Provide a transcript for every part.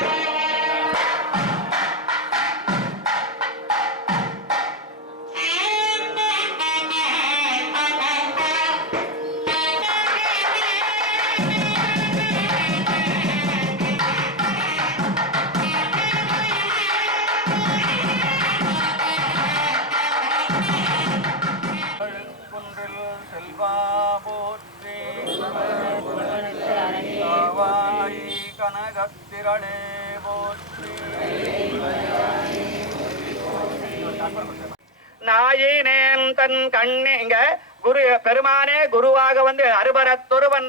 Bye.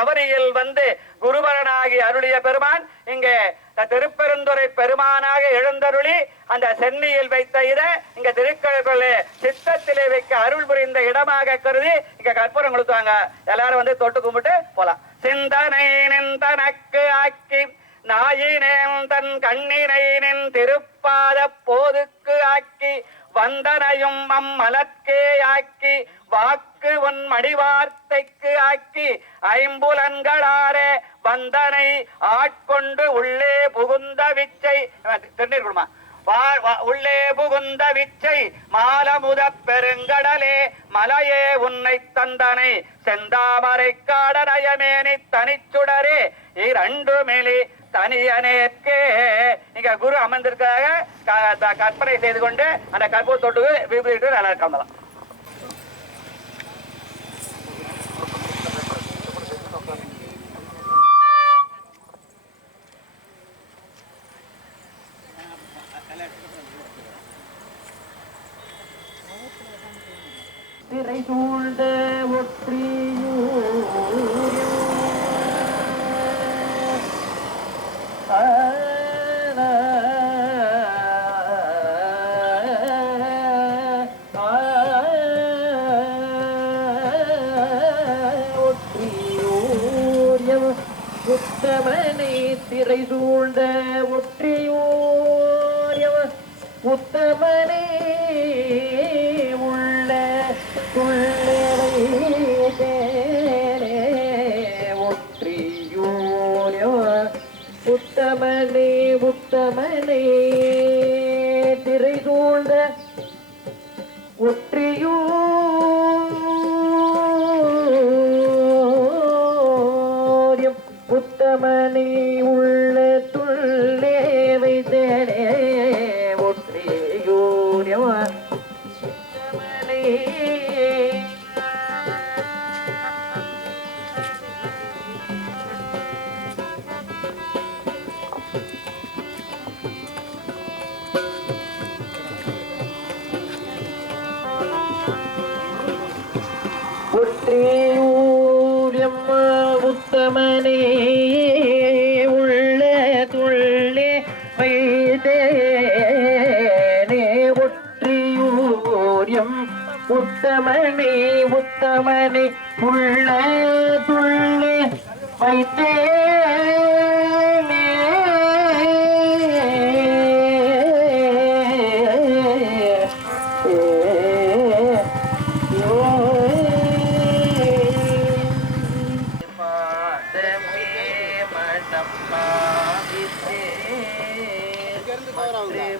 அவரியில் வந்து குருபரனாகி அருளிய பெருமான் இங்கே திருப்பெருந்துறை பெருமானாக எழுந்தருளி அந்த சென்னியில் வைத்த இதை இங்க திருக்கழுக்குள்ளே சித்தத்திலே வைக்க அருள் புரிந்த இடமாக கருதி இங்க கற்பூரம் கொடுத்தாங்க எல்லாரும் வந்து தொட்டு கும்பிட்டு போலாம். சிந்தனை நின்றனக்கு ஆக்கி நாயினேன் தன் கண்ணினை நின் திருப்பாத போதுக்கு ஆக்கி வந்தனையும் அம்மலர்க்கே ஆக்கி வாக்கு உன் மடிவார்த்தைக்கு ஆக்கி ஐம்புலன்களாரே வந்தனை ஆட்கொண்டு உள்ளே புகுந்த விச்சை. திருநீர் கொடுமா உள்ளே புகுந்த விச்சை மாலமுத பெருங்கடலே மலையே உன்னை தந்தனை செந்தாமரை காடனயமேனி தனிச்சுடரே இரண்டு மேலி தனியனேற்கே இங்க குரு அமர்ந்திருக்கிறதாக கற்பனை செய்து கொண்டு அந்த கற்பூர தொட்டு விபரீட்டு நல்லா இருக்கலாம் திரை சூழ்ந்த ஒற்றி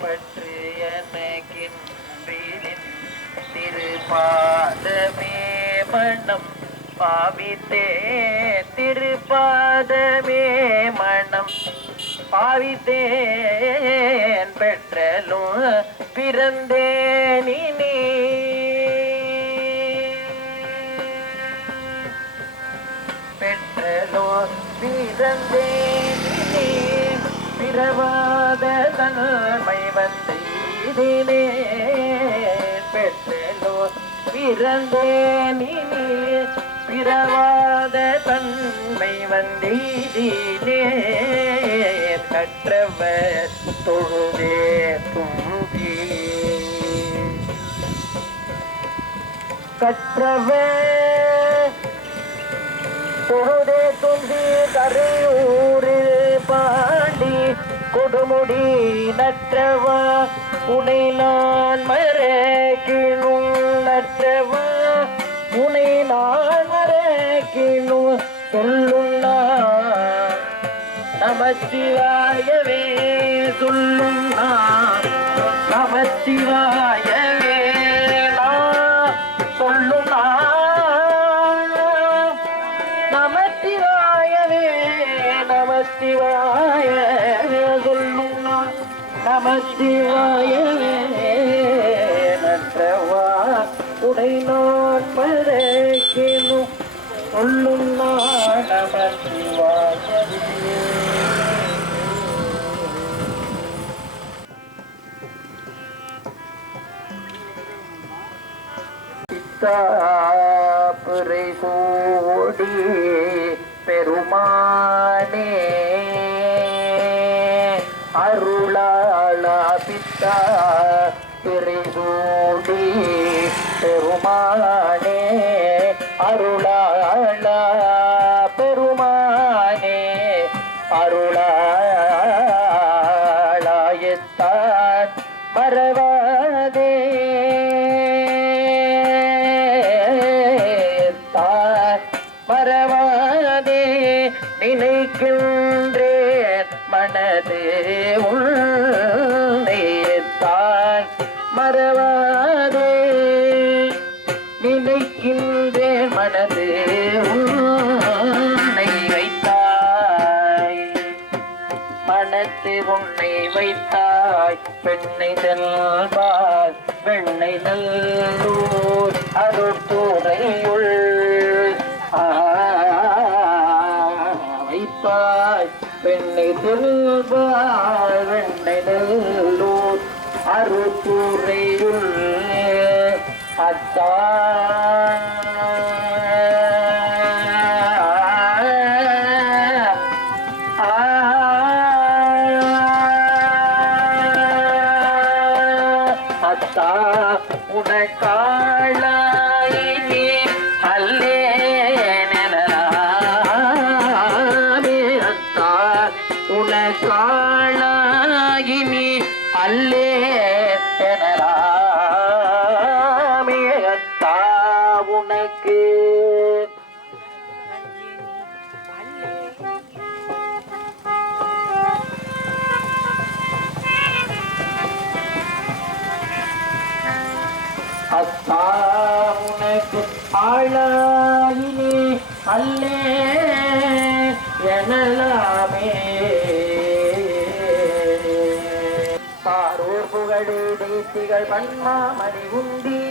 பற்று எனக்கின்றிலின் திருப்பாதமே மனம். பாவித்தே திருப்பாதமே மனம். பாவித்தேன் பெற்றலும் பிறந்தேனினே பெற்றலோ பிறந்தேனினே பிறவாத தன்மை வந்தீதினே பெற்றலோ பிறந்தேனினே பிறவாத தன்மை வந்தீதினே கற்றவர் தொழுதே தும்பி கற்றவர் தொழுதே தும்பி கரையூரில் பாண்டி கொடுமுடி நற்றவா? உனை நான் மறைக்கினும் நற்றவா? உனை நான் மறைக்கினும் சொல்லுண்ணா. நமச்சிவாயவே சொல்லுண்ணா. நான் பித்தாப்புரை சோடி பெருமா மனத்து உன்னை வைத்தாய். பெண்ணை செல்வாய். வெண்ணை நல்லூர். அருட்டுறையுள் ஆ, வைப்பாய். பெண்ணை செல்வாய். வெண்ணை நல்லூர். அருட்டுறையுள் அத்தா உனக்கு. அத்தா உனக்கு ஆளாயினே அல்லே எனலாமே. பாரூர் புகழே தேசிகள் பன்மாமணி உண்டி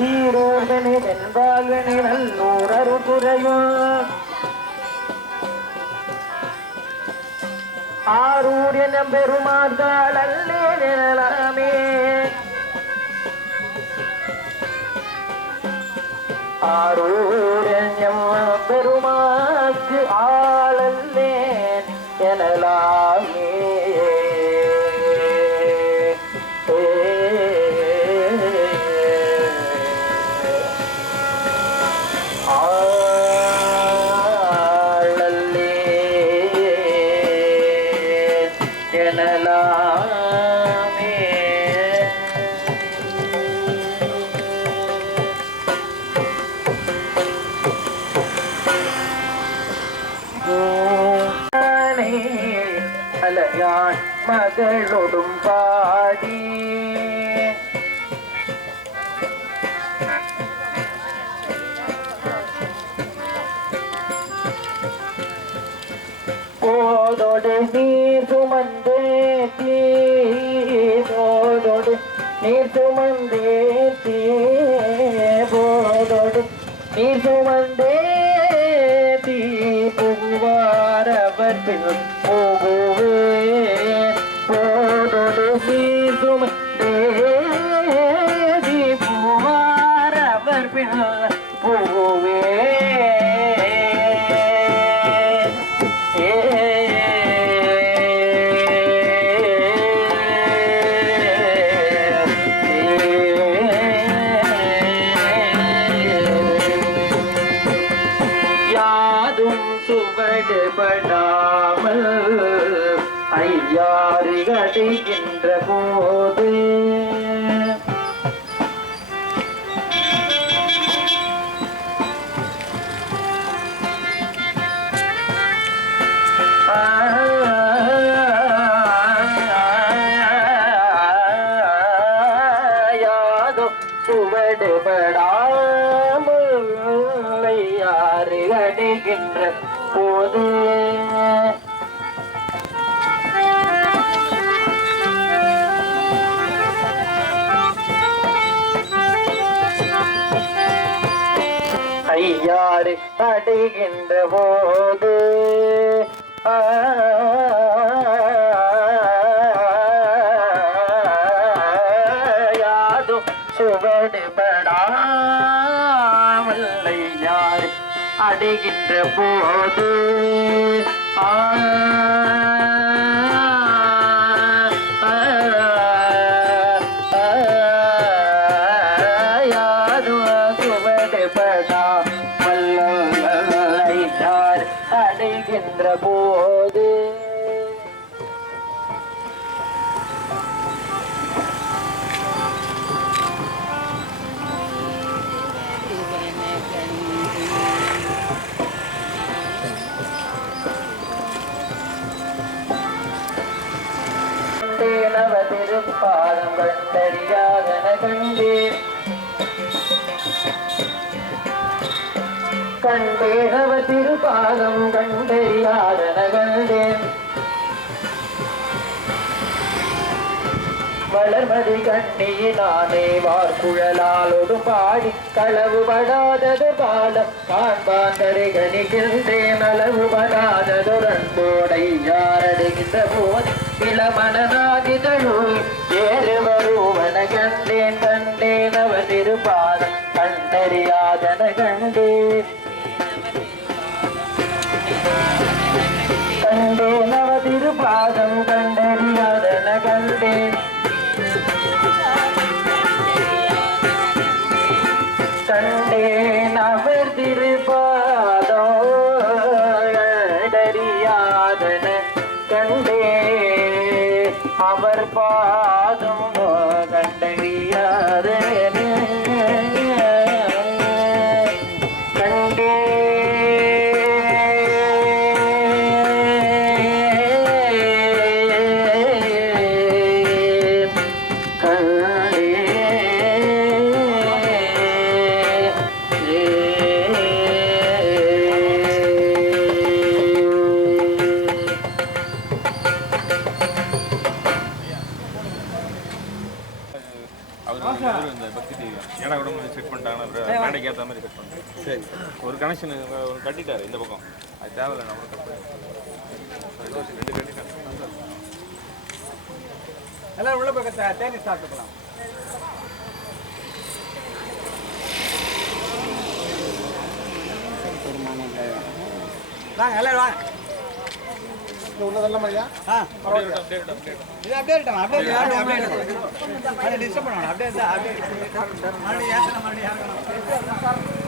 சீரோர்கனே தென்பால்கனே நல்லூர் அருதுரையும் ஆரூர் என பெருமார்கள் அல்லே நிழலாமே ஆரூர் எம் பெருமாக்கு ஆளல்லேன் எனலாமே கொண்டே தீ புகுவார் அவர் பின் சுவடுபடாமல் யாரு அடைகின்ற போது. ஐயாறு அடைகின்ற போது. ஆ அடைகின்ற போது ஆ, ஆ, கண்டேனவ திருப்பாதம் கண்டறியாதன கண்டேன் வளர்மதி கண்ணியினானே வார்குழலாலோடு பாடி களவுபடாதது பாடம் காண்பாந்தரை கணிகின்றேன் அளவுபடாததொரன்போடை யாரடுகின்ற போது இளமனநாகிதழுள் ஏறு வருவன கண்டேன் கண்டேன் அவ திருப்பாதம் கண்டறியாதன கண்டே கண்டேன் அவ திருப்பாதம் டிவி ஏடா கூட செட் பண்ணிட்டாங்கன்னா மேடைக்கு ஏற்ற மாதிரி செட் பண்ணுறேன் சரி. ஒரு கனெக்ஷன் கட்டிட்டாரு இந்த பக்கம். அது தேவையில்லை நம்மளுக்கு கட் ரெண்டு கட்டிட்டாங்க எல்லாரும் உள்ள போய் தேனி சாப்பிட்டுக்கலாம் வாங்க எல்லாரும் வாங்க. ஆ, இது அப்படியே இருக்கட்டும், அப்படியே அப்படியே. அப்படியே disturb பண்ண வேணாம், அப்படியே அப்படியே. மறுபடியும் மறுபடியும்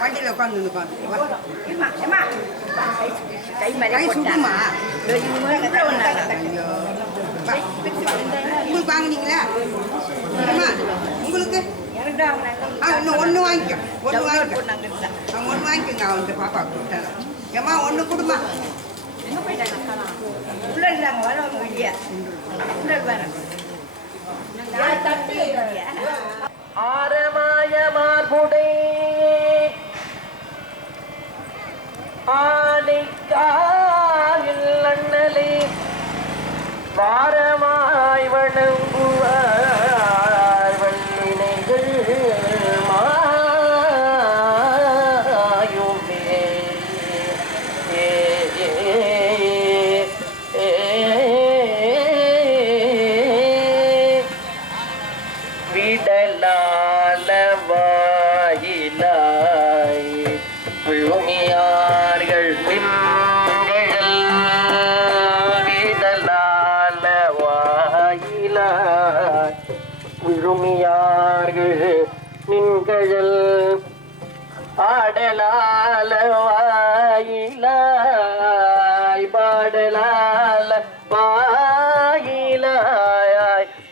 வண்டியில் உட்காந்து உங்களுக்கு வாங்கினீங்களா? உங்களுக்கு? ஆ இன்னும் ஒன்று வாங்கிக்கோ. ஒன்று வாங்கிக்கோ. அவன் ஒன்று வாங்கிக்கோங்க அவன்கிட்ட பாப்பா கூப்பிட்டாங்க. ஏம்மா ஒன்று கொடுமா. எங்கே போயிட்டாங்க உள்ள இல்லாமல் வரவங்க வெளியே. ஆனைக்காயில் அண்ணலே வாரமாய் வணங்குவார். பாடலால வாயிலாய் பாடலால வாயிலாய்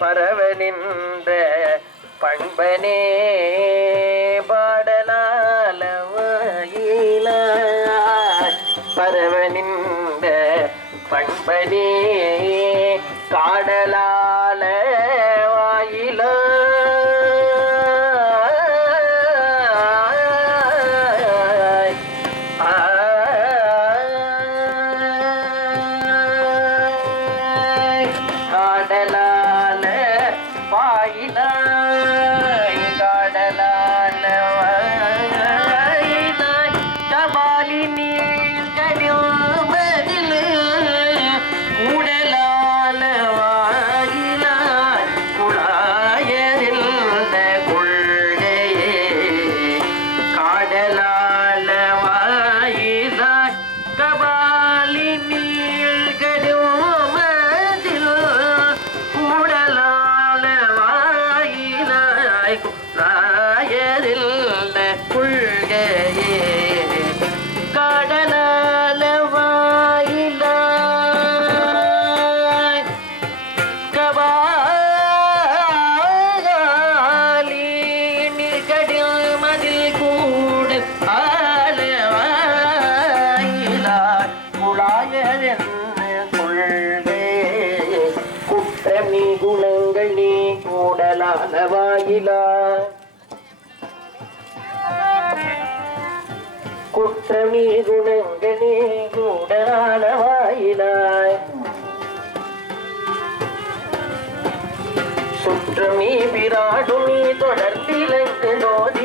பரவ நின்ற பண்பனே பாடலால வாயிலாய் பரவ நின்ற பண்பனே காடலா குற்றமீ குணங்களே கூடலான வாயிலாய் சுற்றமீ விராடுமி தொடர்ந்திலங்கு நோதி